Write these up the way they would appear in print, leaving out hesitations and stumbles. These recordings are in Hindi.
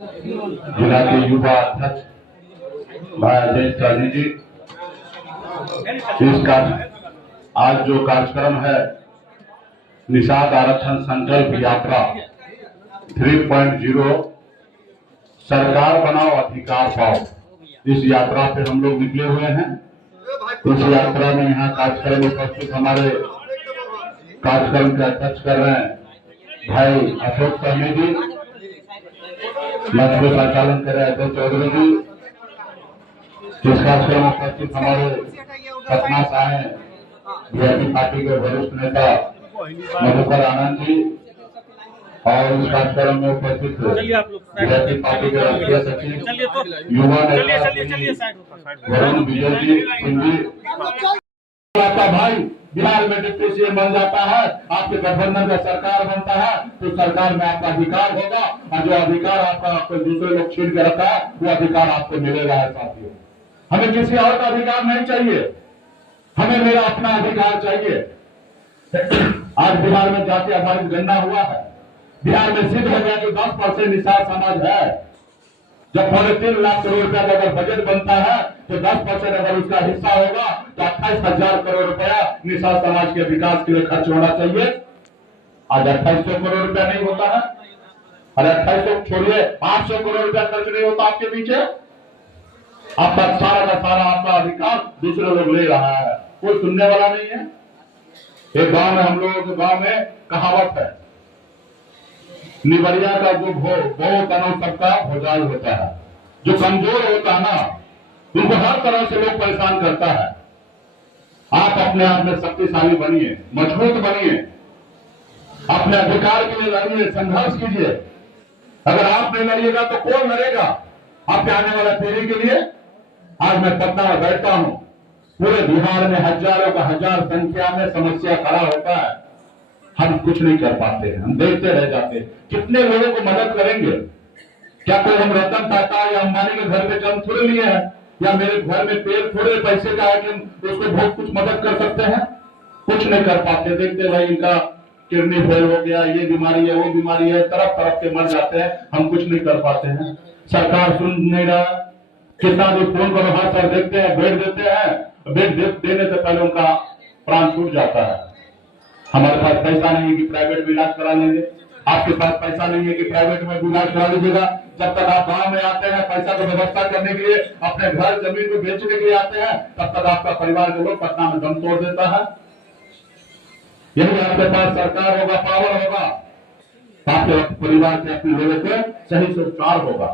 जिला के युवा अध्यक्ष भाई अजय चाली जी, इसका आज जो कार्यक्रम है निषाद आरक्षण संकल्प यात्रा 3.0 सरकार बनाओ अधिकार पाओ, इस यात्रा पे हम लोग निकले हुए हैं। इस यात्रा में यहाँ कार्यक्रम में उपस्थित हमारे कार्यक्रम के अध्यक्ष कर रहे हैं भाई अशोक सहनी जी, मंच को संचालन कर रहे हैं अजय चौधरी जी। इस कार्यक्रम में उपस्थित हमारे पटना से आए बीजेपी पार्टी के वरिष्ठ नेता मधुकर आनंद जी और इस कार्यक्रम में उपस्थित बीजेपी पार्टी के राष्ट्रीय सचिव युवा नेता वरुण विजय जी सिंधी। भाई बिहार में डिप्टी सीएम बन जाता है, आपके गठबंधन का सरकार बनता है तो सरकार में आपका अधिकार होगा और जो अधिकार आपका कोई दूसरे लोग छीन के रखा है वो अधिकार आपको मिलेगा है साथियों। हमें किसी और का अधिकार नहीं चाहिए, हमें मेरा अपना अधिकार चाहिए। आज बिहार में जाति आधारित गणना हुआ है, बिहार में सिद्ध हो गया कि 10% निषाद समाज है। जब 3.5 लाख करोड़ रुपया का अगर बजट बनता है तो 10% अगर उसका हिस्सा होगा तो 28,000 करोड़ रुपया निषाद समाज के विकास के लिए खर्च होना चाहिए। आज 2800 करोड़ रुपया नहीं होता है, अरे 2800 छोड़िए 800 करोड़ रुपया खर्च नहीं होता आपके पीछे। आपका सारा का सारा आपका अधिकार दूसरे लोग ले रहा है, कोई सुनने वाला नहीं है। एक गांव में हम लोगों के गांव में कहावत है, निवरिया का जो भो तनव सबका भोजाई होता है। जो कमजोर होता है ना उनको हर तरह से लोग परेशान करता है। आप अपने आप में शक्तिशाली बनिए, मजबूत बनिए, अपने अधिकार के लिए लड़िए, संघर्ष कीजिए। अगर आप नहीं लड़िएगा तो कौन लड़ेगा आपके आने वाला पीढ़ी के लिए। आज मैं पटना में बैठता हूं, पूरे बिहार में हजारों का हजार संख्या में समस्या खड़ा होता है, हम कुछ नहीं कर पाते हैं, हम देखते रह जाते हैं। कितने लोगों को मदद करेंगे? क्या कोई हम रतन टाटा या अंबानी के घर में जन्म थोड़े लिए हैं, या मेरे घर में पेड़ थोड़े पैसे का है कि हम उसको बहुत कुछ मदद कर सकते हैं? कुछ नहीं कर पाते। देखते भाई इनका किडनी फेल हो गया, ये बीमारी है, वो बीमारी है, तरफ तरफ के मर जाते हैं, हम कुछ नहीं कर पाते हैं। सरकार सुन नहीं रहा, कितना भी फोन करो हर सर देखते हैं, बेड देते हैं, बेड देने से पहले उनका प्राण छूट जाता है। हमारे पास पैसा नहीं है कि प्राइवेट में इलाज करा लेंगे, आपके पास पैसा नहीं है कि प्राइवेट में इलाज करा लीजिएगा। जब तक आप गांव में आते हैं पैसा की व्यवस्था करने के लिए, अपने घर जमीन को बेचने के लिए आते हैं, तब तक आपका परिवार के लोग पटना में दम तोड़ देता है। यदि आपके पास सरकार होगा, पावर होगा, आपके परिवार के अपने लोगों के सही से उपचार होगा।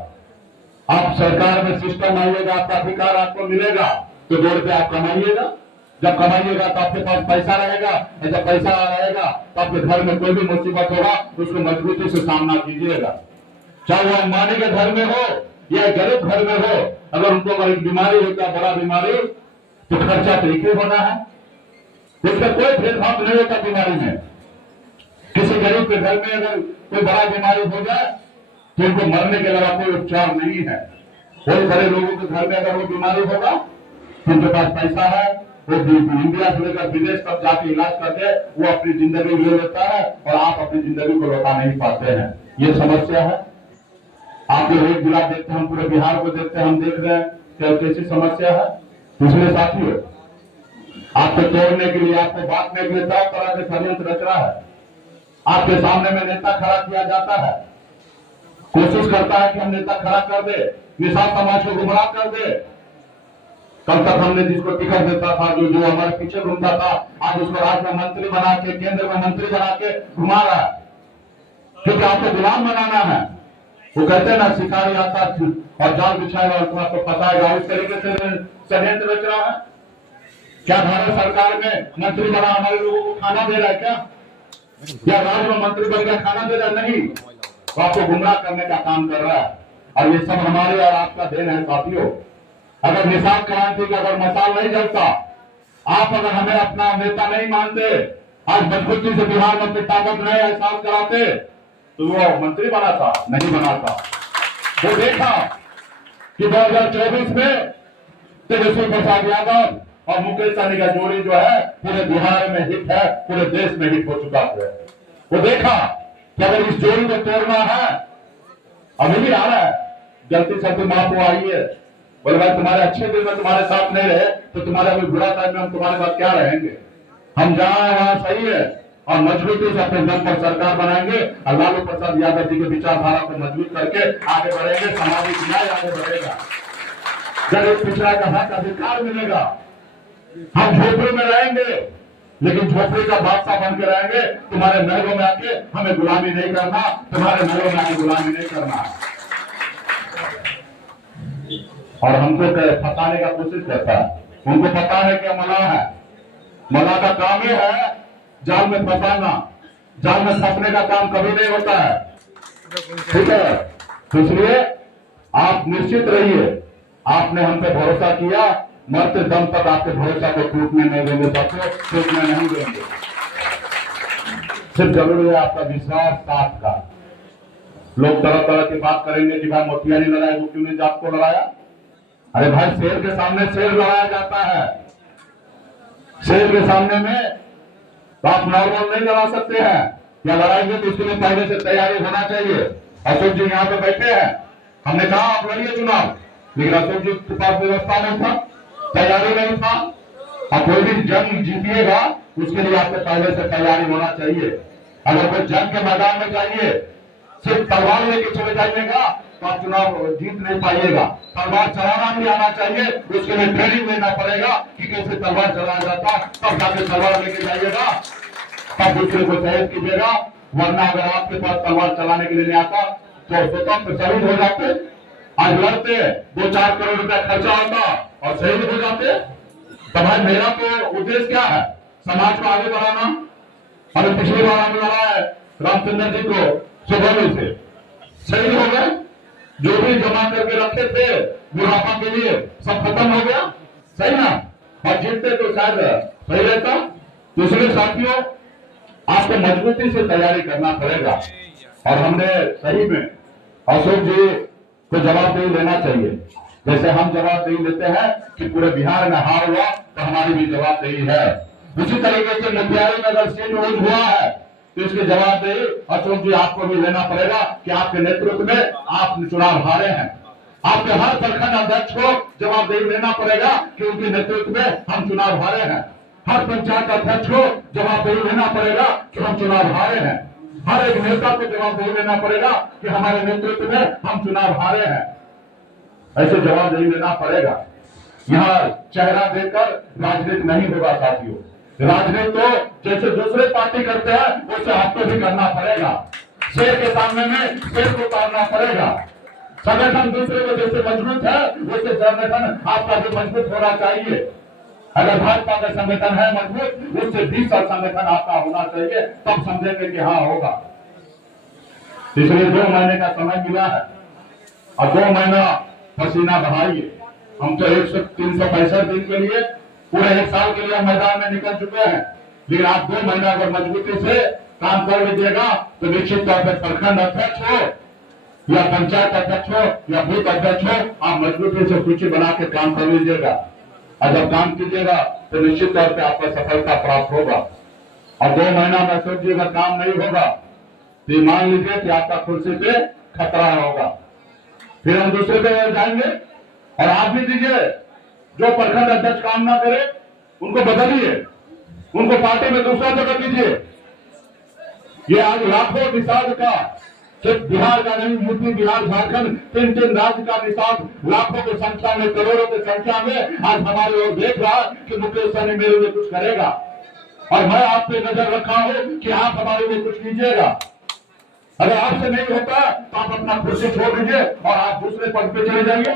आप सरकार में सिस्टम आइएगा, आपका अधिकार आपको मिलेगा तो 2 रुपये आप कमाइएगा। जब कमाइएगा तो आपके पास पैसा रहेगा, और जब पैसा रहेगा तो आपके घर में कोई भी मुसीबत होगा उसको मजबूती से सामना कीजिएगा। चाहे वो अंबानी के घर में हो या गरीब घर में हो, अगर उनको अगर बीमारी होता है, बड़ा बीमारी, तो खर्चा तो एक ही होना है, इसका कोई भेदभाव नहीं होता बीमारी में। किसी गरीब के घर में अगर कोई बड़ा बीमारी हो जाए तो उनको मरने के अलावा कोई उपचार नहीं है। बहुत सारे लोगों के घर में अगर वो बीमारी होगा तो उनके पास पैसा है, वो इंडिया से लेकर विदेश तक जाके इलाज करके वो अपनी जिंदगी ले लेता है और आप अपनी जिंदगी को लौटा नहीं पाते हैं। ये समस्या है। आप जो एक जिला देखते हैं, हम पूरे बिहार को देखते हैं, हम देख रहे हैं क्या कैसी समस्या है। इसलिए साथियों, आपको तोड़ने के लिए, आपको बांटने के लिए तरह तरह के षड्यंत्र रच रहा है। आपके सामने में नेता खड़ा किया जाता है, कोशिश करता है कि हम नेता खड़ा कर दे, निषाद समाज को गुमराह कर दे। कल तक हमने जिसको टिकट देता था, जो हमारे पीछे घूमता था, आज उसको राज्य में मंत्री बना के, केंद्र में मंत्री बना के घुमा रहा है, क्योंकि आपको गुलाम बनाना है। वो कहते हैं ना, शिकारी आता और जाल बिछाएगा और आपको फंसाएगा, उस तरीके से षड्यंत्र रच रहा है। क्या भारत सरकार में मंत्री बना हमारे लोगों को खाना दे रहा है क्या? या राज्य में मंत्री बन गया खाना दे रहा है? नहीं, वो आपको गुमराह करने का काम कर रहा है। और ये सब हमारे और आपका देन है साथियों। अगर निषाद क्रांति का अगर मसाल नहीं जलता, आप अगर हमें अपना नेता नहीं मानते, आज मजबूती से बिहार में अपनी ताकत नहीं एहसास कराते, तो वो मंत्री बनाता नहीं बनाता। वो देखा कि 2024 में तेजस्वी प्रसाद यादव और मुकेश सहनी का जोड़ी जो है पूरे बिहार में हिट है, पूरे देश में हिट हो चुका है। वो देखा कि अगर इस जोड़ी को तोड़ना है अभी भी आ रहा है, गलती से माफ हुआ आई है। बोले भाई तुम्हारे अच्छे दिन में तुम्हारे साथ नहीं रहे तो तुम्हारे अभी बुरा टाइम में हम तुम्हारे साथ क्या रहेंगे। हम जहां हैं वहां सही है और मजबूती से अपने दम पर सरकार बनाएंगे और लालू प्रसाद यादव जी के विचारधारा को मजबूत करके आगे बढ़ेंगे। सामाजिक न्याय आगे बढ़ेगा, गरीब पिछड़ा का हक अधिकार मिलेगा। हम झोपड़ी में रहेंगे लेकिन झोपड़ी का बादशाह बन के रहेंगे। तुम्हारे महलों में आके हमें गुलामी नहीं करना, तुम्हारे महलों में आके गुलामी नहीं करना। और हमको फंसाने का कोशिश करता है, उनको पता है कि मलाह है, मलाह का काम ही है जाल में फंसाना। जाल में फंसने का काम कभी नहीं होता है, ठीक है। तो इसलिए आप निश्चित रहिए, आपने हम पे भरोसा किया, मरते दम तक आपके भरोसा को टूटने नहीं देंगे, सबको टूटने नहीं देंगे। सिर्फ जरूरी है आपका विश्वास साथ का। लोग तरह तरह की बात करेंगे कि भाई मोतिहारी लड़ाई वो क्यों नहीं जात को लड़ाया। अरे भाई शेर के सामने शेर लड़ाया जाता है, शेर के सामने में तो आप नॉर्मल नहीं लड़ा सकते हैं। या लड़ाएंगे तो उसके लिए पहले से तैयारी होना चाहिए। अशोक जी यहाँ पे बैठे हैं, हमने कहा आप लड़िए चुनाव, लेकिन अशोक जी के पास व्यवस्था नहीं था, तैयारी नहीं था। और कोई भी जंग जीतिएगा उसके लिए आपको पहले से तैयारी होना चाहिए। अगर कोई जंग के मैदान में जाइए सिर्फ तलवार लेके चले जाइएगा तो आप चुनाव जीत नहीं पाइएगा। तलवार चलाना भी आना चाहिए, उसके लिए ट्रेनिंग लेना पड़ेगा कि कैसे तलवार चलाया जाता, तब जाके तलवार लेके जाइएगा, तब दूसरे को शहीद कीजिएगा। वरना अगर आपके पास तलवार चलाने के लिए नहीं आता तो स्वतंत्र शहीद हो जाते। आज लड़ते 2-4 करोड़ रुपया खर्चा होता और शहीद हो जाते। तो भाई मेरा तो उद्देश्य क्या है, समाज को आगे बढ़ाना। हमें पिछली बार हमने लड़ा है रामचंद्र जी को सुबह से शहीद हो गए, जो भी जमा करके रखे थे बुढ़ापा के लिए सब खत्म हो गया, सही ना। और जीतते तो शायद सही रहता। दूसरे साथियों आपको मजबूती से तैयारी करना पड़ेगा और हमने सही में अशोक जी को जवाबदेही लेना चाहिए। जैसे हम जवाबदेही लेते हैं कि पूरे बिहार में हार हुआ तो हमारी भी जवाबदेही है, उसी तरीके से मोतिहारी में अगर सीट यूज हुआ है तो इसकी जवाबदेही अशोक जी आपको भी लेना पड़ेगा कि आपके नेतृत्व में आप चुनाव हारे हैं। आपके हर प्रखंड अध्यक्ष को जवाबदेही लेना पड़ेगा कि उनके नेतृत्व में हम चुनाव हारे हैं। हर पंचायत अध्यक्ष को जवाबदेही लेना पड़ेगा कि हम चुनाव हारे हैं। हर एक नेता को जवाबदेही लेना पड़ेगा कि हमारे नेतृत्व में हम चुनाव हारे हैं। ऐसे जवाबदेही लेना पड़ेगा। यहाँ चेहरा देकर राजनीति नहीं होगा साथियों। राजनीति तो जैसे दूसरे पार्टी करते हैं वैसे आपको भी करना पड़ेगा। शेर के सामने में शेर को उतारना पड़ेगा। संगठन दूसरे को जैसे मजबूत है वैसे संगठन आपका भी मजबूत होना चाहिए। अगर भाजपा का संगठन है मजबूत, उससे 20 संगठन आपका होना चाहिए, तब समझेंगे कि हाँ होगा। इसलिए 2 महीने का समय मिला है और 2 महीना पसीना बहाइए। हम तो 365 दिन के लिए पूरे 1 साल के लिए मैदान में निकल चुके हैं, लेकिन आप 2 महीना अगर मजबूती से काम कर लीजिएगा तो निश्चित तौर पर प्रखंड अध्यक्ष हो या पंचायत अध्यक्ष हो या बूथ अध्यक्ष हो, आप मजबूती से सूची बना के काम कर लीजिएगा। और जब काम कीजिएगा तो निश्चित तौर पर आपको सफलता प्राप्त होगा। और 2 महीना में अशोक जी का काम नहीं होगा तो मान लीजिए कि आपका कुर्सी पे खतरा होगा। फिर हम दूसरे पे जाएंगे और आप भी दीजिए, जो प्रखंड अध्यक्ष काम ना करे उनको बदलिए, उनको पार्टी में दूसरा जगह दीजिए। ये आज लाखों निषाद का, सिर्फ बिहार का नहीं, यूपी बिहार झारखंड 3 राज्य का निषाद लाखों की संख्या में, करोड़ों की संख्या में आज हमारे ओर देख रहा है कि मुकेश सहनी मेरे लिए कुछ करेगा। और मैं आप पे नजर रखा हूं कि आप हमारे लिए कुछ कीजिएगा। अगर आपसे नहीं होता तो आप अपना कुर्सी छोड़ दीजिए और आप दूसरे पद पे चले जाइए।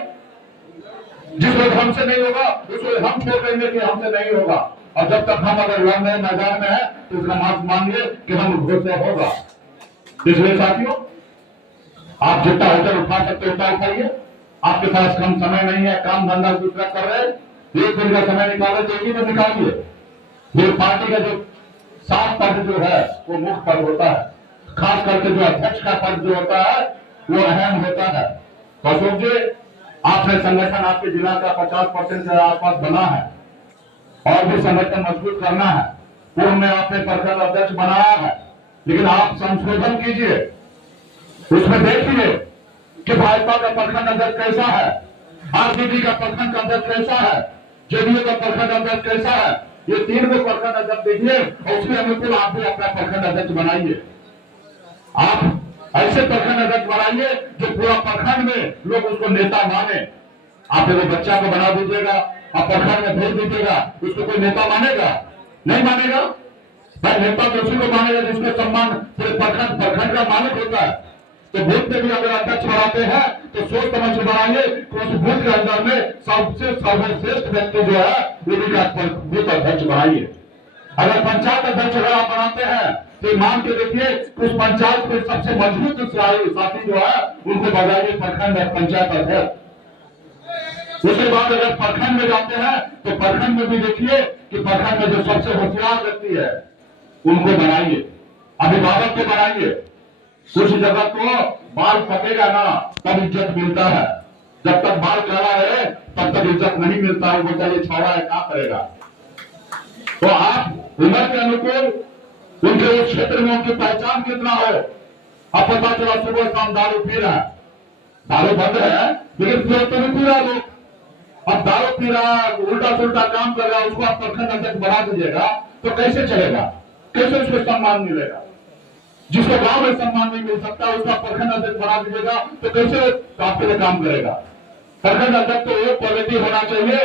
जिस वक्त हमसे नहीं होगा उस वक्त हम छोड़ देंगे कि हमसे नहीं होगा। और जब तक हम अगर लड़ने मैदान में है तो इसका मार्ग मानिए कि हम घोषणा होगा। इसलिए साथियों आप जितना होटल उठा सकते उठा उठाइए। आपके पास कम समय नहीं है, काम धंधा दूसरा कर रहे, 1 दिन का समय निकाले तो 1 ही दिन निकालिए। ये पार्टी का जो 7 पद जो है वो मुख्य पद होता है, खास करके जो अध्यक्ष का पद जो होता है वो अहम होता है। तो अशोक जी आपने संगठन आपके जिला का 50% के आसपास बना है और भी संगठन मजबूत करना है। पूर्व में आपने प्रखंड अध्यक्ष बनाया है, लेकिन आप संशोधन कीजिए, उसमें देखिए कि भाजपा का प्रखंड अध्यक्ष कैसा है, आरजेडी का प्रखंड अध्यक्ष कैसा है, जेडीयू का प्रखंड अध्यक्ष कैसा है। ये 3 को प्रखंड अध्यक्ष देखिए और उसके अनुकूल आप भी अपना प्रखंड अध्यक्ष बनाइए। आप ऐसे प्रखंड अध्यक्ष बनाइए जो पूरा प्रखंड में लोग उसको नेता माने। आप एगो बच्चा को बना दीजिएगा, आप प्रखंड में भेज दीजिएगा, उसको कोई नेता मानेगा? नहीं मानेगा। भाई नेता तो उसी को मानेगा जिसके सम्मान पूरे प्रखंड का मालिक होता है। तो बूथ में भी अगर अध्यक्ष बनाते हैं तो सोच समझ के बनाइए कि उस बूथ के अंदर में सबसे सर्वश्रेष्ठ व्यक्ति जो है उन्हीं का बूथ अध्यक्ष बनाइए। अगर पंचायत अध्यक्ष अगर आप बनाते हैं तो मान के देखिए उस पंचायत के सबसे मजबूत साथी जो है उनको बनाइए प्रखंड पंचायत अध्यक्ष। उसके बाद अगर प्रखंड में जाते हैं तो प्रखंड में भी देखिए कि प्रखंड में जो सबसे होशियार व्यक्ति है उनको बनाइए, अभिभावक को बनाइए। कुछ जगह तो बाल पकेगा ना तब इज्जत मिलता है, जब तक बाल काला है तब तक इज्जत नहीं मिलता है। वो चाहिए छावा है, क्या करेगा। तो आप उम्र के अनुकूल उनके उस क्षेत्र में उनकी पहचान कितना हो। अब पता चला सुबह शाम दारू पी रहा है, दारू बंद है लेकिन फिर तो नहीं पी रहा लोग। अब दारू पी रहा, उल्टा सुल्टा काम कर रहा, उसको आप प्रखंड अध्यक्ष बना दीजिएगा तो कैसे चलेगा, कैसे उसको सम्मान मिलेगा। जिसको गांव में सम्मान नहीं मिल सकता उसका प्रखंड अध्यक्ष बना दीजिएगा तो कैसे आपके लिए काम करेगा। प्रखंड अध्यक्ष तो एक क्वालिटी होना चाहिए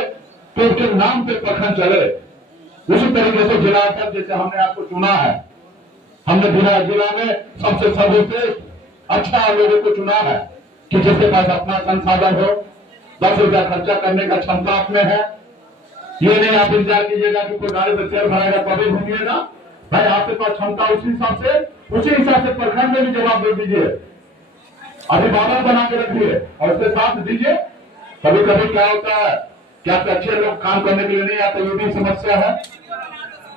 कि उसके नाम पे प्रखंड चले। उसी तरीके से जिला अध्यक्ष जैसे हमने आपको चुना है, हमने जिला में सबसे सर्वश्रेष्ठ अच्छा लोगों को चुना है कि जिसके पास अपना संसाधन हो, 10 रुपया खर्चा करने का क्षमता आप में है। ये नहीं आप इंतजार कीजिएगा कि कोई गाड़ी में तेल भराएगा तभी घूमिएगा। भाई आपके पास क्षमता उसी हिसाब से प्रखंड में भी जवाब दे दीजिए, अभिभावक बना के रखिए और उसके साथ दीजिए। कभी कभी क्या होता है कि आपके अच्छे लोग काम करने के लिए नहीं आते, ये भी समस्या है।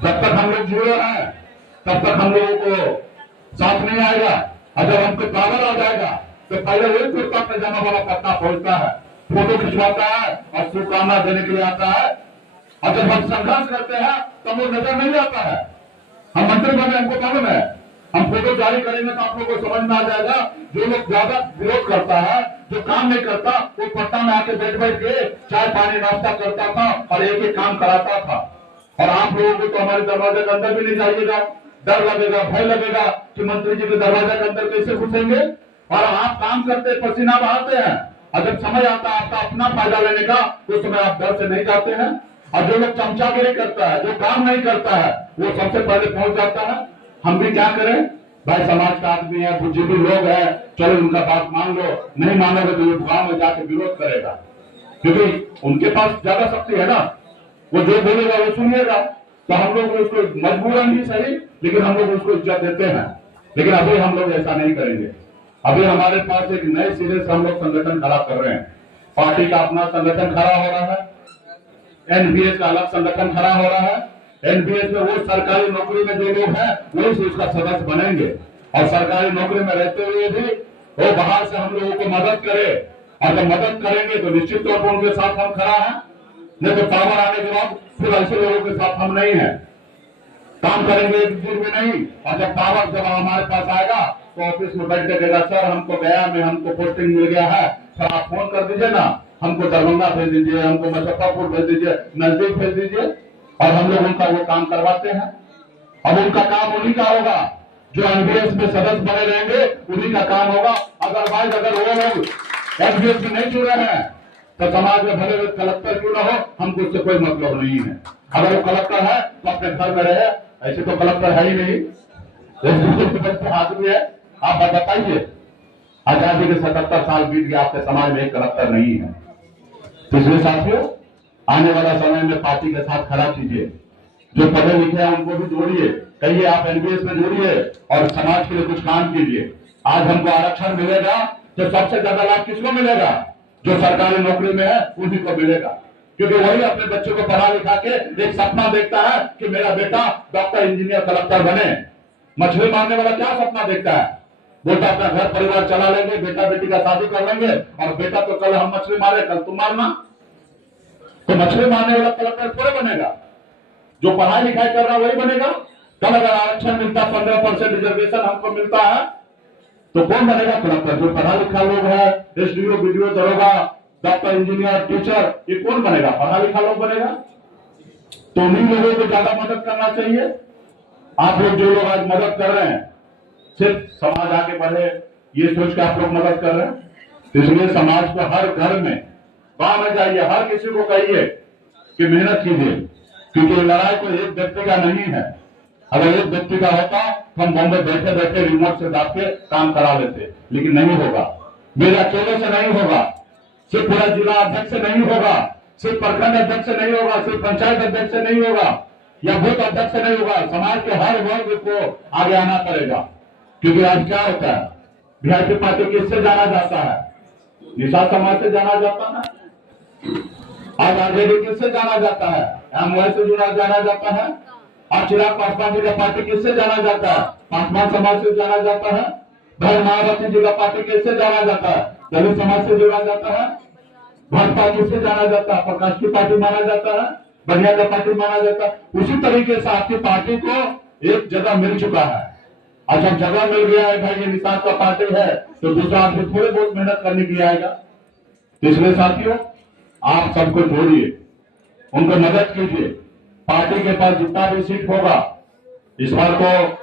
जब तक हम लोग जुड़े हैं तब तक हम लोगों को साथ नहीं आएगा, और जब हमको पावर आ जाएगा तो पहले वही कुर्ता पैजामा वाला पत्ता पहुंचता है, फोटो खिंचवाता है और शुभकामना देने के लिए आता है। और जब हम संघर्ष करते हैं तो वो नजर नहीं आता है। हम मंत्री बने, हमको मालूम है, हम फोटो जारी करेंगे तो आप लोगों को समझ में आ जाएगा। जो लोग ज्यादा विरोध करता है, जो काम नहीं करता, वो पट्टा में आके बैठ के चाय पानी नाश्ता करता था और एक काम कराता था। और आप लोगों को तो हमारे दरवाजे के अंदर भी नहीं जाइएगा, डर लगेगा, भय लगेगा कि मंत्री जी के दरवाजे के अंदर कैसे घुसेंगे। और आप काम करते पसीना बहाते हैं और जब समय आता है आपका अपना फायदा लेने का उस समय आप डर से नहीं जाते हैं। और जो लोग चमचागिरी करता है, जो काम नहीं करता है, वो सबसे पहले पहुंच जाता है। हम भी क्या करें भाई, समाज का आदमी है, बुद्धिजीवी लोग हैं, चलो उनका बात मान लो, नहीं मानोगे तो ये गांव में जाके विरोध करेगा, क्योंकि उनके पास ज्यादा शक्ति है ना, वो जो बोलेगा वो सुनिएगा। तो हम लोग उसको मजबूरन ही सही, लेकिन हम लोग उसको इज्जत देते हैं। लेकिन अभी हम लोग ऐसा नहीं करेंगे। अभी हमारे पास एक नए सिरे से हम लोग संगठन खड़ा कर रहे हैं। पार्टी का अपना संगठन खड़ा हो रहा है, एनबीएस का अलग संगठन खड़ा हो रहा है। एनबीएस में वो सरकारी नौकरी में जो लोग हैं वही से उसका सदस्य बनेंगे और सरकारी नौकरी में रहते हुए भी वो बाहर से हम लोगों को मदद करे। और जब मदद करेंगे तो निश्चित तौर पर उनके साथ हम खड़ा है, नहीं तो पावर आने के बाद फिर ऐसे लोगों के साथ हम नहीं है। काम करेंगे एक दिन में नहीं, और जब पावर जब हमारे पास आएगा तो ऑफिस में बैठ के कहेगा सर हमको गया में हमको पोस्टिंग मिल गया है, सर आप फोन कर दीजिए ना, हमको दरभंगा भेज दीजिए, हमको मुजफ्फरपुर भेज दीजिए, नजदीक भेज दीजिए। और हम लोग उनका वो काम करवाते हैं। अब उनका काम उन्हीं का होगा, जो एनबीएस में सदस्य बने रहेंगे उन्हीं का काम होगा। अदरवाइज अगर वो लोग एनबीएस में नहीं जुड़े हैं तो समाज में भले कलेक्टर क्यों ना हो, हमको उससे कोई मतलब नहीं है। अगर वो कलेक्टर है तो अपने घर में रहे, ऐसे तो कलेक्टर है ही नहीं, आदमी है। आप बताइए, आजादी के 77 साल बीत गए, आपके समाज में एक कलेक्टर नहीं है। तो इसलिए साथियों, आने वाला समय में पार्टी के साथ खड़ा कीजिए। जो पढ़े लिखे हैं उनको भी जोड़िए, कहिए आप एनबीएस में जोड़िए और समाज के लिए कुछ काम कीजिए। आज हमको आरक्षण मिलेगा तो सबसे ज्यादा लाभ किसको मिलेगा? जो सरकारी नौकरी में है उन्हीं को मिलेगा, क्योंकि वही अपने बच्चे को पढ़ा लिखा के एक सपना देखता है कि मेरा बेटा डॉक्टर, इंजीनियर, कलेक्टर बने। मछली मारने वाला क्या सपना देखता है? बोलता अपना घर परिवार चला लेंगे, बेटा बेटी का शादी कर लेंगे और बेटा तो कल हम मछली मारे, कल तुम मारना। तो मछली मारने वाला कलेक्टर थोड़े बनेगा, जो पढ़ाई लिखाई कर रहा वही बनेगा। कल अगर आरक्षण मिलता, 15% रिजर्वेशन हमको मिलता है, तो कौन बनेगा कलेक्टर? जो पढ़ा लिखा लोग है, एसडीओ, बीडीओ, दरोगा, डॉक्टर, इंजीनियर, टीचर, ये कौन बनेगा? पढ़ा लिखा लोग बनेगा। तो उन्हीं लोगों को ज्यादा मदद करना चाहिए। आप लोग जो लोग आज मदद कर रहे हैं, सिर्फ समाज आगे बढ़े ये सोच के आप लोग मदद कर रहे हैं। इसलिए समाज को हर घर में, गांव में जाइए, हर किसी को कहिए कि मेहनत कीजिए, क्योंकि लड़ाई कोई एक व्यक्ति का नहीं है। अगर एक व्यक्ति का होता तो हम बॉम्बे बैठे बैठे रिमोट से दाब के काम करा लेते, लेकिन नहीं होगा। मेरे अकेले से नहीं होगा, सिर्फ पूरा जिला अध्यक्ष से नहीं होगा, सिर्फ प्रखंड अध्यक्ष से नहीं होगा, सिर्फ पंचायत अध्यक्ष से नहीं होगा, या बूथ अध्यक्ष से नहीं होगा। समाज के हर वर्ग को आगे आना पड़ेगा। क्योंकि आज क्या होता है, वीआईपी पार्टी किससे जाना जाता है? निषाद समाज से जाना जाता है। आज आरजेडी किससे जाना जाता है? एमवाई से जुड़ा जाना जाता है। और चिराग पासवान जी का पार्टी किससे जाना जाता है? पासवान समाज से जाना जाता है। भाई मायावती जी का पार्टी किससे जाना जाता है? दलित समाज से जुड़ा जाता है। भाजपा किससे जाना जाता है? प्रकाश की पार्टी माना जाता है, बनिया का पार्टी माना जाता है। उसी तरीके से आपकी पार्टी को एक जगह मिल चुका है। और जब जगह मिल गया है, भाई ये निषाद का पार्टी है, तो दूसरा आदमी थोड़ी बहुत मेहनत करने के लिए आएगा। तो इसलिए साथियों, आप सबको जोड़िए, उनको मदद कीजिए। पार्टी के पास जितना भी सीट होगा, इस बार तो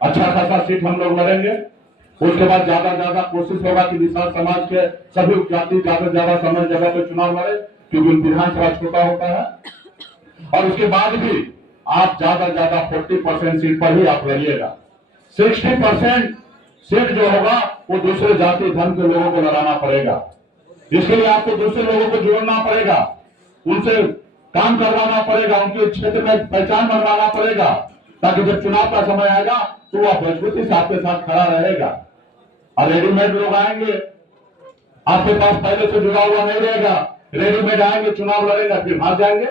अच्छा खासा सीट हम लोग लड़ेंगे। उसके बाद ज्यादा ज्यादा कोशिश होगा कि निषाद समाज के सभी जाति ज्यादा ज्यादा समय जगह पे चुनाव लड़े, क्योंकि विधानसभा छोटा होता है। और उसके बाद भी आप ज्यादा ज्यादा 40% सीट पर ही आप लड़िएगा। 60% सीट जो होगा वो दूसरे जाति धर्म के लोगों को लड़ाना पड़ेगा। इसके लिए आपको दूसरे लोगों को जोड़ना पड़ेगा, उनसे काम करवाना पड़ेगा, उनके क्षेत्र में पहचान बनवाना पड़ेगा, ताकि जब चुनाव का समय आएगा तो वह मजबूती से आपके साथ खड़ा रहेगा। और रेडीमेड लोग आएंगे, आपके पास पहले से जुड़ा हुआ नहीं रहेगा। रेडीमेड आएंगे, चुनाव लड़ेगा, फिर हार जाएंगे।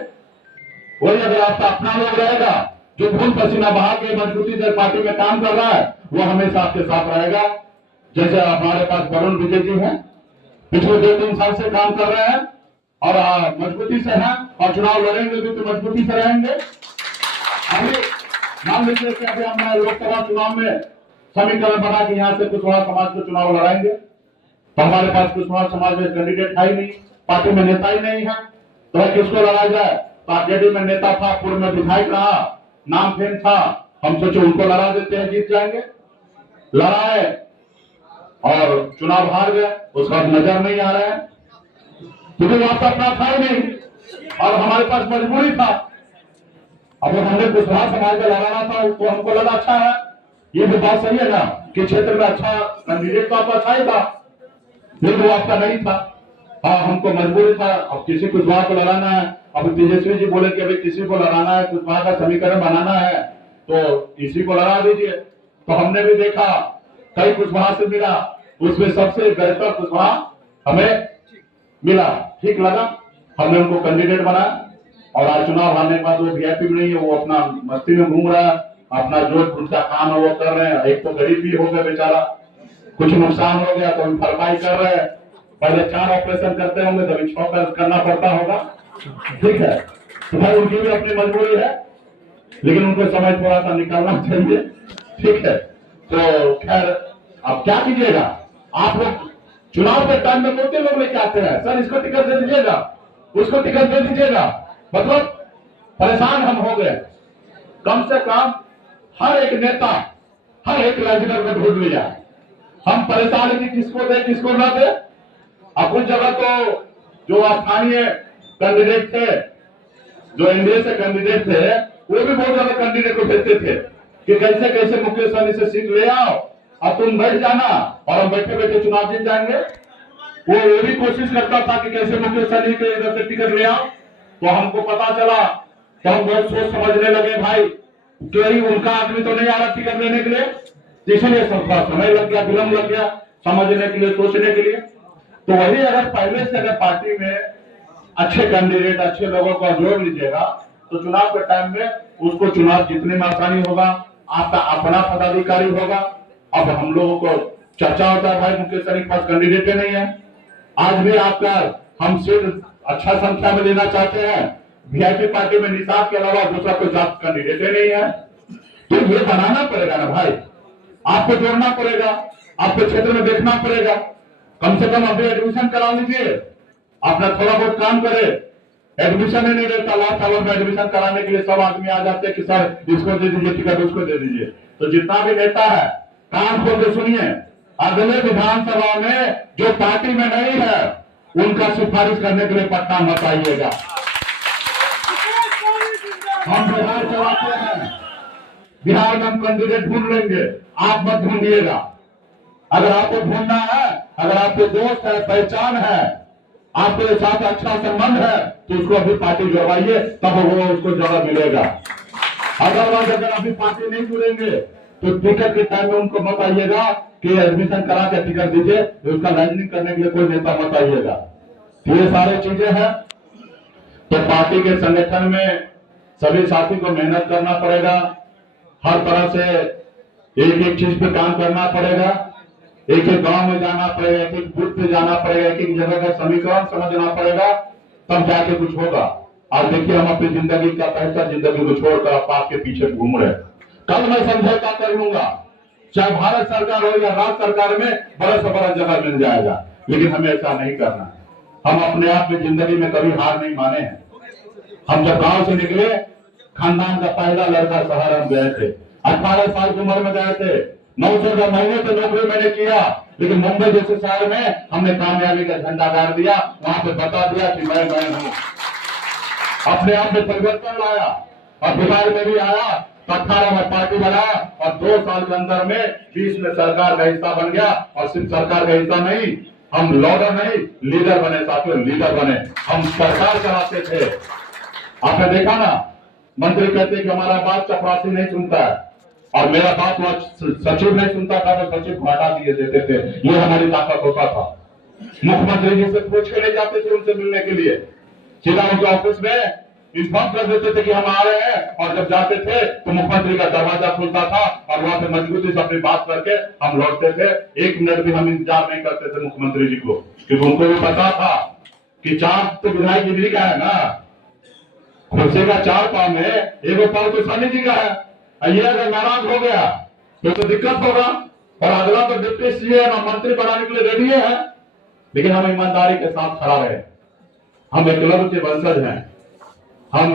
वही अगर आपका अपना लोग रहेगा, जो खून पसीना बहा के मजबूती से पार्टी में काम कर रहा है, वो हमेशा आपके साथ रहेगा। जैसे हमारे पास वरुण विजय जी हैं, पिछले 2-3 साल से काम कर रहे हैं और मजबूती से हैं, और चुनाव लड़ेंगे भी तो मजबूती से रहेंगे। अभी मान लीजिए कि अभी हम लोकसभा चुनाव में समीकरण बना के यहाँ से कुशवाहा समाज को चुनाव लड़ाएंगे, तो हमारे पास कुशवाहा समाज में कैंडिडेट है ही नहीं, पार्टी में नेता ही नहीं है, तो किसको लड़ा जाए? तो आरजेडी में नेता था, पूर्व में विधायक रहा, नाम फेम था, हम सोचे उनको लड़ा देते हैं, जीत जाएंगे। लड़ाए और चुनाव हार गए, उसका नजर नहीं आ रहा है, क्योंकि वहां पर अपना था ही नहीं और हमारे पास मजबूरी था। अब हमने कुशवाहा समाज में लड़ाना था, तो हमको लगा अच्छा है। ये भी बात सही है ना कि क्षेत्र में अच्छा कैंडिडेट तो आपका अच्छा ही था, लेकिन वो आपका नहीं था। हाँ, हमको मजबूरी था, अब किसी कुशवाहा को लड़ाना है। अब तेजस्वी जी बोले कि अभी किसी को लड़ाना है, कुशवाहा का समीकरण बनाना है, तो इसी को लड़ा दीजिए। तो हमने भी देखा, कई कुशवाहा से मिला, उसमें सबसे बेहतर कुशवाहा हमें मिला, ठीक लगा, हमने उनको कैंडिडेट बनाया। और आज चुनाव हारने के बाद वो वीआईपी में नहीं है, वो अपना मस्ती में घूम रहा है, अपना जो उनका काम है वो कर रहे हैं। एक तो गरीब भी हो गया बेचारा, कुछ नुकसान हो गया तो भरपाई कर रहे हैं। पहले 4 ऑपरेशन करते होंगे, तो 6 करना पड़ता होगा, ठीक है। तो भाई उनकी भी अपनी मजबूरी है, लेकिन उनको समय थोड़ा सा निकालना चाहिए, ठीक है। तो खैर, अब क्या कीजिएगा, आप लोग चुनाव के टाइम में मोटे लोग लेके आते हैं, सर इसको टिकट दे दीजिएगा, उसको टिकट दे दीजिएगा, मतलब परेशान हम हो गए। कम से कम हर एक नेता, हर एक राजनीतिक में ढूंढ लिया, हम परेशान हैं कि किसको दे किसको ना दे। अब उस जगह तो जो स्थानीय कैंडिडेट थे, जो एनडीए से कैंडिडेट थे, वो भी बहुत ज्यादा कैंडिडेट को भेजते थे कि कैसे कैसे मुकेश सहनी से सीट ले आओ और तुम बैठ जाना और हम बैठे बैठे चुनाव जीत जाएंगे। वो भी कोशिश करता था कि कैसे मुकेश सहनी के इधर से टिकट ले आओ। तो हमको पता चला तो हम बहुत सोच समझने लगे, भाई कहीं उनका आदमी तो नहीं आ रहा टिकट लेने के लिए, इसलिए सबका समय लग गया, विलम्ब लग गया समझने के लिए, सोचने के लिए। तो वही अगर पहले से अगर पार्टी में अच्छे कैंडिडेट, अच्छे लोगों को जोड़ लीजिएगा, तो चुनाव के टाइम में उसको चुनाव जीतने में आसानी होगा, आपका अपना पदाधिकारी होगा। अब हम लोगों को चर्चा होता है, भाई मुकेश सहनी के पास कैंडिडेट नहीं है, आज भी आपका हम सीट अच्छा संख्या में लेना चाहते हैं, वीआईपी पार्टी में निषाद के अलावा दूसरा कोई कैंडिडेट नहीं है, तो ये बनाना पड़ेगा ना भाई, आपको जोड़ना पड़ेगा। आपके क्षेत्र में देखना पड़ेगा। कम से कम अभी एडमिशन करा लीजिए, अपना थोड़ा बहुत काम करे। एडमिशन ही नहीं रहता, लास्ट आवर में एडमिशन कराने के लिए सब आदमी आ जाते हैं कि सर इसको दे दीजिए टिकट, उसको दे दीजिए। तो जितना भी नेता है कान खोल के सुनिए, अगले विधानसभा में जो पार्टी में नहीं है उनका सिफारिश करने के लिए पटना मत आइएगा। हम बिहार चलाते हैं, बिहार में हम कैंडिडेट ढूंढ लेंगे, आप मत ढूंढिएगा। अगर आपको ढूंढना है, अगर आपके दोस्त है, पहचान है, आपके साथ अच्छा संबंध है, तो उसको अभी पार्टी जुड़वाइए, तब वो उसको जगह मिलेगा। अदरवाइज अगर अभी पार्टी नहीं जुड़ेंगे तो टिकट के टाइम में उनको मत आइएगा कि एडमिशन करा के टिकट दीजिए, तो उसका लाइजनिंग करने के लिए कोई नेता मत आइएगा। ये सारी चीजें हैं। तो पार्टी के संगठन में सभी साथी को मेहनत करना पड़ेगा, हर तरह से एक एक चीज पे काम करना पड़ेगा, एक एक गांव में जाना पड़ेगा, एक एक बूथ पे जाना पड़ेगा, एक एक जगह का समीकरण समझना पड़ेगा, तब जाके कुछ होगा। आज देखिए हम अपनी जिंदगी का बेहतर जिंदगी को छोड़कर आप पाप के पीछे घूम रहे। कल मैं समझौता कर लूंगा, चाहे भारत सरकार हो या राज्य सरकार में बड़ा से बड़ा जगह मिल जाएगा, लेकिन हमें ऐसा नहीं करना। हम अपने आप में जिंदगी में कभी हार नहीं माने हैं। हम जब गांव से निकले, खानदान का पहला लड़का शहर हम गए थे, 18 साल की उम्र में गए थे, 900 का महीने तो नौकरी मैंने किया, लेकिन मुंबई जैसे शहर में हमने कामयाबी का झंडा गाड़ दिया, वहां पे बता दिया कि मैं हूं। अपने आप में परिवर्तन लाया और बिहार में भी आया, 18 में पार्टी बनाया और 2 साल के अंदर में 20 में सरकार का हिस्सा बन गया। और सिर्फ सरकार का हिस्सा नहीं, हम लॉर्डर नहीं लीडर बने साथियों, लीडर बने। हम सरकार चलाते थे, आपने देखा ना, मंत्री कहते कि हमारा बात चपरासी नहीं सुनता है और मेरा बात सचिव नहीं सुनता था, तो सचिव हटा दिए देते थे। ये हमारी ताकत होता था। मुख्यमंत्री जी से पूछ के ले जाते थे उनसे मिलने के लिए, सीधा उनके ऑफिस में इन्फॉर्म कर देते थे कि हम आ रहे हैं, और जब जाते थे तो मुख्यमंत्री का दरवाजा खुलता था और वहां पे मजबूती से अपनी बात करके हम लौटते थे। 1 मिनट भी हम इंतजार नहीं करते थे मुख्यमंत्री जी को, क्योंकि उनको भी पता था कि 4 तो विधायक जी का है ना, खुर्सी का 4 पांव में 1 पांव तो सनी जी का है। ये अगर नाराज हो गया तो दिक्कत होगा। और अगला तो डिप्टी सीएम और मंत्री बनाने के लिए रेडी है, लेकिन हम ईमानदारी के साथ खड़ा रहे। हम एकलव्य के वंशज हैं, हम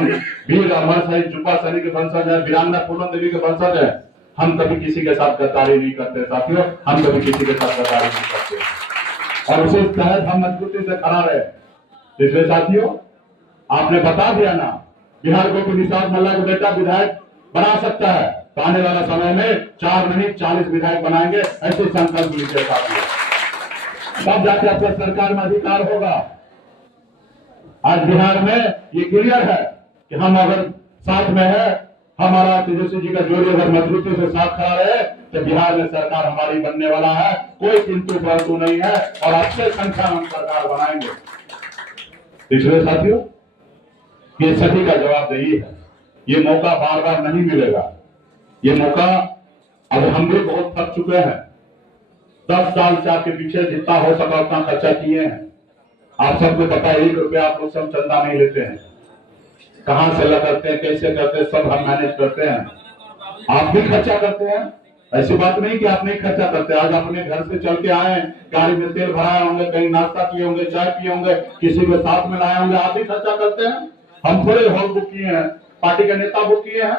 वीर अमर शहीद जुब्बा सैनिक के वंशज हैं, वीरांगना फूलन देवी के वंशज हैं। हम कभी किसी के साथ गद्दारी नहीं करते साथियों, हम कभी किसी के साथ गद्दारी नहीं करते, और उसी तहत हम मजबूती से खड़ा रहे। इसलिए साथियों, आपने बता दिया ना, बिहार को निषाद मल्ला का बेटा विधायक बना सकता है, तो आने वाला समय में 4 नहीं 40 विधायक बनाएंगे, ऐसे संकल्प लीजिए साथियों, तब जाके अपने सरकार में अधिकार होगा। आज बिहार में ये क्लियर है कि हम अगर साथ में है, हमारा तेजस्वी जी का जोड़ी अगर मजबूती से साथ खड़ा रहे, तो बिहार में सरकार हमारी बनने वाला है, कोई किंतु परंतु नहीं है, और अच्छे संख्या में हम सरकार बनाएंगे। इसलिए साथियों, ये सभी का जवाबदेही है, ये मौका बार बार नहीं मिलेगा। ये मौका अब हम भी बहुत थक चुके हैं, 10 साल से आपके पीछे जितना हो सका उतना खर्चा किए हैं। आप सबको पता है, 1 रुपया आप लोग सब चंदा नहीं लेते हैं, कहां से लगा करते हैं, कैसे करते हैं, सब हम मैनेज करते हैं। आप भी खर्चा करते हैं, ऐसी बात नहीं कि आप नहीं खर्चा करते। आज अपने घर से चल के आए, गाड़ी में तेल भराए होंगे, कहीं नाश्ता किए होंगे, चाय पिए होंगे, किसी को साथ में लाए होंगे, आप भी खर्चा करते हैं। हम थोड़े हॉल बुक किए हैं, पार्टी के नेता बुक किए हैं।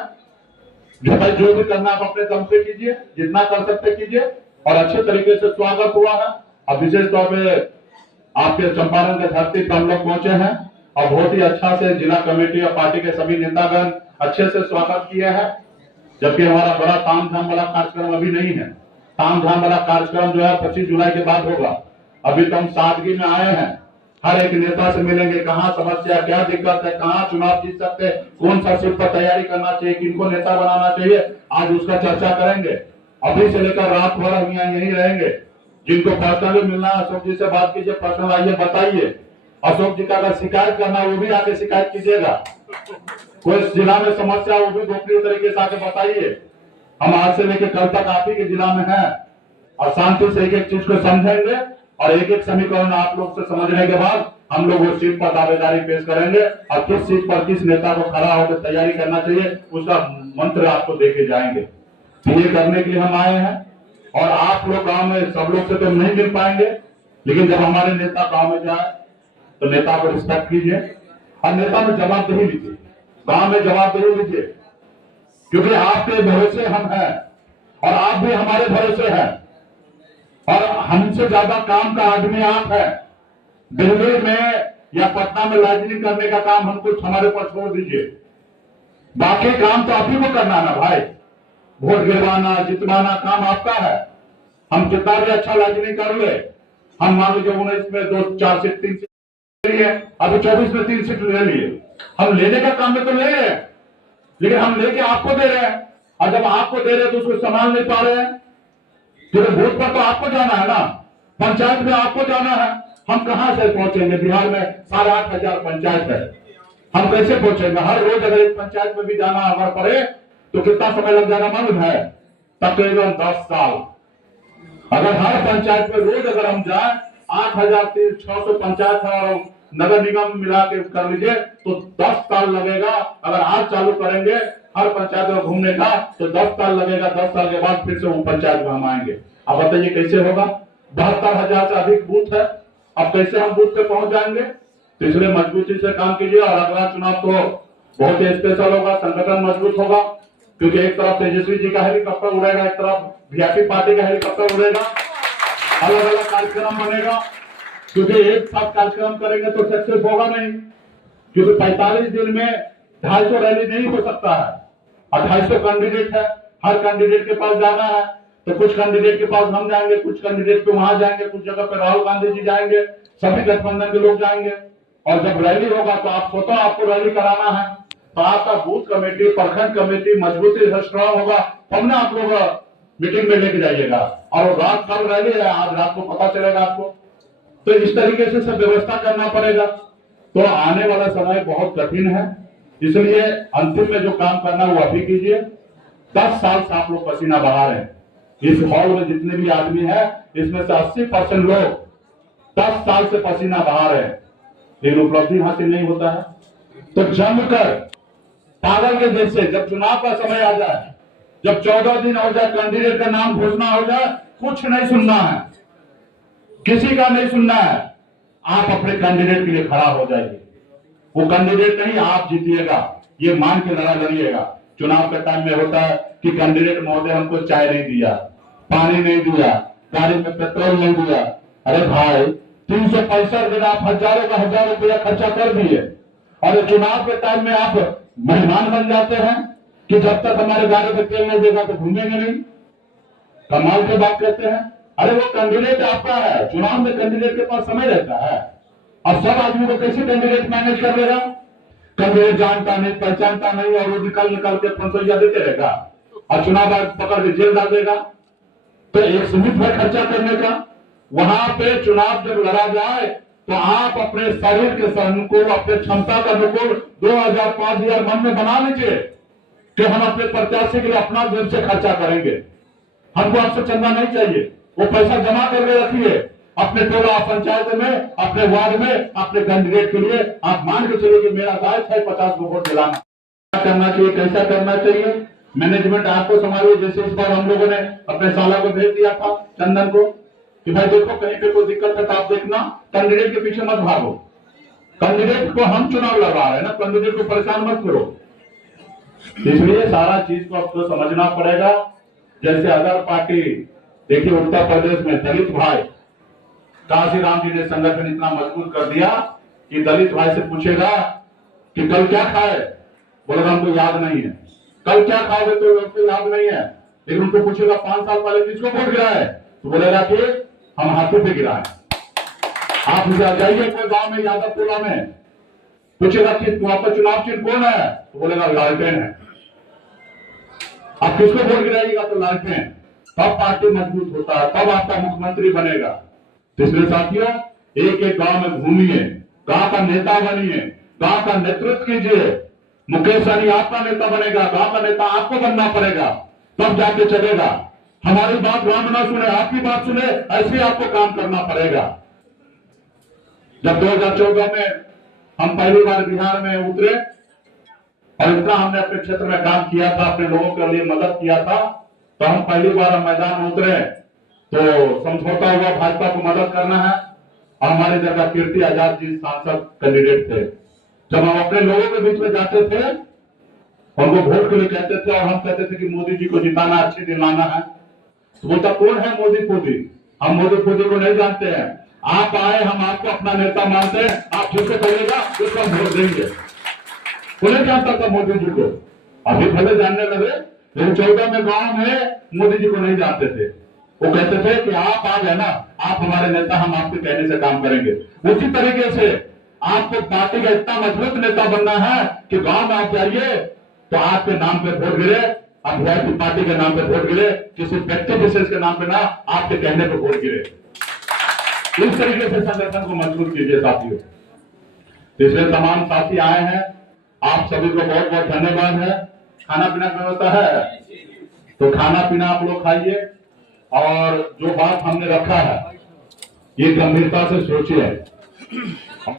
जो भाई जो भी करना आप अपने दम पे कीजिए, जितना कर सकते कीजिए, और अच्छे तरीके से स्वागत हुआ है। अब विशेष तौर पे आपके चंपारण के धरती पर हम लोग पहुंचे हैं और बहुत ही अच्छा से जिला कमेटी और पार्टी के सभी नेतागण अच्छे से स्वागत किए हैं। जबकि हमारा बड़ा तामझाम वाला कार्यक्रम अभी नहीं है, तामझाम वाला कार्यक्रम जो है 25 जुलाई के बाद होगा। अभी तो हम सादगी में आए हैं, हर एक नेता से मिलेंगे, कहाँ समस्या, क्या दिक्कत है, कहाँ चुनाव जीत सकते हैं, कौन सा सीट पर तैयारी करना चाहिए, किनको नेता बनाना चाहिए, आज उसका चर्चा करेंगे। अभी से लेकर रात भर हम यहाँ यही रहेंगे। जिनको पर्सनली मिलना है, अशोक जी से बात कीजिए, पर्सनल आइए, बताइए। अशोक जी का अगर शिकायत करना, वो भी आके शिकायत कीजिएगा। कोई जिला में समस्या, वो भी गोपनीय तरीके से आके बताइए। हम आज से लेकर कल तक आप ही के जिला में है, और शांति से एक एक चीज को समझेंगे, और एक एक समीकरण आप लोग से समझने के बाद हम लोग उस सीट पर दावेदारी पेश करेंगे, और किस सीट पर किस नेता को खड़ा होकर तैयारी करना चाहिए, उसका मंत्र आपको देके जाएंगे। ये करने के लिए हम आए हैं। और आप लोग गांव में सब लोग से तो नहीं मिल पाएंगे, लेकिन जब हमारे नेता गांव में जाए तो नेता को रिस्पेक्ट कीजिए और नेता में जवाबदेही लीजिए, गांव में जवाबदेही लीजिए, क्योंकि आपके भरोसे हम हैं और आप भी हमारे भरोसे हैं और हमसे ज्यादा काम का आदमी आप है। दिल्ली में या पटना में लाइजनिंग करने का काम हमको हमारे ऊपर छोड़ दीजिए, बाकी काम तो आप ही को करना ना भाई। वोट गिरवाना जितवाना काम आपका है। हम कितना भी अच्छा लाइजनिंग कर ले, हम मान लीजिए 19 में 2 4 सीट 3 सीट लिए, अभी 24 में 3 सीट ले लिए, हम लेने का काम में तो ले रहे हैं, लेकिन हम लेके आपको दे रहे हैं और जब आपको दे रहे हैं तो उसको संभाल नहीं पा रहे हैं। तो वोट पर तो आपको जाना है ना, पंचायत में आपको जाना है। हम कहां से पहुंचेंगे? बिहार में 8,500 पंचायत है, हम कैसे पहुंचेंगे? हर रोज अगर एक पंचायत में भी जाना अगर पड़े तो कितना समय लग जाना मालूम है? तकरीबन 10 साल। अगर हर पंचायत में रोज अगर हम जाए, 8,600 पंचायत है और नगर निगम मिला के कर लीजिए तो 10 साल लगेगा। अगर आज चालू करेंगे हर पंचायत में घूमने का तो 10 साल लगेगा। 10 साल के बाद फिर से वो पंचायत में हम आएंगे। अब बताइए कैसे होगा? 72,000 से अधिक बूथ है, अब कैसे हम बूथ पे पहुंच जाएंगे? तो इसलिए मजबूती से काम कीजिए और अगला चुनाव तो बहुत ही स्पेशल होगा, संगठन मजबूत होगा, क्योंकि एक तरफ तेजस्वी जी का हेलीकॉप्टर उड़ेगा, एक तरफ वीआईपी पार्टी का हेलीकॉप्टर उड़ेगा, अलग अलग कार्यक्रम बनेगा, क्योंकि एक साथ कार्यक्रम करेंगे तो सक्सेस होगा नहीं, क्योंकि 45 दिन में 250 रैली नहीं हो सकता है। 250 कैंडिडेट है, हर कैंडिडेट के पास जाना है, तो कुछ कैंडिडेट के पास हम जाएंगे, कुछ कैंडिडेट पे वहां जाएंगे, कुछ जगह पे राहुल गांधी जी जाएंगे, सभी गठबंधन के लोग जाएंगे। और जब रैली होगा तो आप स्वतः आपको रैली कराना है, तो आपका बूथ कमेटी प्रखंड कमेटी मजबूती से स्ट्रॉन्ग होगा, तब ना आप लोग मीटिंग में लेके जाइएगा। और रात कल रैली है, आज रात को पता चलेगा आपको। तो इस तरीके से सब व्यवस्था करना पड़ेगा। तो आने वाला समय बहुत कठिन है, इसलिए अंतिम में जो काम करना वो अभी कीजिए। 10 साल से आप लोग पसीना बहा रहे हैं। इस हॉल में जितने भी आदमी हैं, इसमें से 80% लोग 10 साल से पसीना बहा रहे हैं, लेकिन उपलब्धि हासिल नहीं होता है। तो जमकर पागल के जैसे जब चुनाव का समय आ जाए, जब 14 दिन हो जाए, कैंडिडेट का नाम घोषणा हो जाए, कुछ नहीं सुनना है, किसी का नहीं सुनना है। आप अपने कैंडिडेट के लिए खड़ा हो जाइए। वो कैंडिडेट नहीं, आप जीतिएगा, ये मान के लड़ा लड़िएगा। चुनाव के टाइम में होता है कि कैंडिडेट महोदय हमको चाय नहीं दिया, पानी नहीं दिया, गाड़ी में पेट्रोल नहीं दिया। अरे भाई 365 दिन आप हजारों का 1000 रुपया खर्चा कर दिए और चुनाव के टाइम में आप मेहमान बन जाते हैं कि जब तक हमारे गाड़ी में तेल नहीं देगा तो घूमेंगे नहीं। कमाल की बात कहते हैं। अरे वो कैंडिडेट आपका है, चुनाव में कैंडिडेट के पास समय रहता है, और सब आदमी को कैसे कैंडिडेट मैनेज कर लेगा? कैंडिडेट जानता नहीं, पहचानता नहीं, और वो निकल के 500 देते रहेगा और चुनाव आयोग पकड़ के जेल डाल देगा। तो एक सीमित है खर्चा करने का। वहां पे चुनाव जब लड़ा जाए तो आप अपने शरीर के अनुकूल, अपने क्षमता के अनुकूल 2,000 5,000 मन में बना लीजिए कि हम अपने प्रत्याशी के लिए अपना जेब से खर्चा करेंगे। हमको आपसे चंदा नहीं चाहिए, वो पैसा जमा करके रखिए अपने टोला पंचायत में, अपने वार्ड में, अपने कैंडिडेट के लिए। आप मान के चलिए कि मेरा दायित्व है 50 को वोट दिलाना। क्या करना चाहिए, कैसा करना चाहिए? मैनेजमेंट आपको संभालिए। जैसे इस बार हम लोगों ने अपने साला को भेज दिया था, चंदन को, कि भाई देखो कहीं पे कोई दिक्कत है तो आप देखना, कैंडिडेट के पीछे मत भागो। कैंडिडेट को हम चुनाव लड़वा रहे हैं ना, कैंडिडेट को परेशान मत करो। इसलिए सारा चीज को आपको समझना पड़ेगा। जैसे अदर पार्टी, देखिए उत्तर प्रदेश में दलित भाई काशीराम जी ने संगठन इतना मजबूत कर दिया कि दलित भाई से पूछेगा कि कल क्या खाए, बोलेगा हमको याद नहीं है। कल क्या खाओगे तो उनको याद नहीं है, लेकिन उनको पूछेगा 5 साल पहले किसको वोट गिरा है, तो बोलेगा कि हम हाथों पे गिरा है। आप उसे जाइए कोई गांव में, यादव टोला में, पूछेगा कि आपका चुनाव चिन्ह कौन है, तो बोलेगा लालटेन है। आप किसको वोट गिराइएगा, तो लालटेन। तब पार्टी मजबूत होता है, तब आपका मुख्यमंत्री बनेगा। तो इसलिए साथियों, एक एक गांव में घूमिए, गांव का नेता बनिए, गांव का नेतृत्व कीजिए। मुकेश सहनी आपका नेता बनेगा, गांव का नेता आपको बनना पड़ेगा, तब जाके चलेगा। हमारी बात गांव में ना सुने, आपकी बात सुने, ऐसे आपको काम करना पड़ेगा। जब 2014 में हम पहली बार बिहार में उतरे और इतना हमने अपने क्षेत्र में काम किया था, अपने लोगों के लिए मदद किया था, तो हम पहली बार मैदान में उतरे तो समझौता हुआ, भाजपा को मदद करना है। और हमारे जगह कीर्ति आजाद जी सांसद कैंडिडेट थे। जब हम अपने लोगों के बीच में जाते थे, उनको वोट के लिए कहते थे और हम कहते थे कि मोदी जी को जिताना, अच्छे दिन लाना है, तो बोलता कौन है मोदी फोदी, हम मोदी फोदी को नहीं जानते हैं। आप आए, हम आपको अपना नेता मानते हैं, आप जिसको कहिएगा उसको हम वोट देंगे। उन्हें जानता था मोदी जी को, अभी भले जानने लगे, लेकिन 14 में गांव में मोदी जी को नहीं जानते थे। वो कहते थे कि आप आ गए ना, आप हमारे नेता, हम आपके कहने से काम करेंगे। उसी तरीके से आपको पार्टी का इतना मजबूत नेता बनना है कि गांव में आप जाइए तो आपके नाम पे वोट गिरे, अभ्यर्थी पार्टी के नाम पे वोट गिरे, किसी व्यक्ति विशेष के नाम पे ना, आपके कहने पे वोट गिरे। इस तरीके से संगठन को मजबूत कीजिए साथियों। इसलिए तमाम साथी आए हैं, आप सभी को बहुत बहुत धन्यवाद है। खाना पीना व्यवस्था है, तो खाना पीना आप लोग खाइए, और जो बात हमने रखा है ये गंभीरता से सोचिए।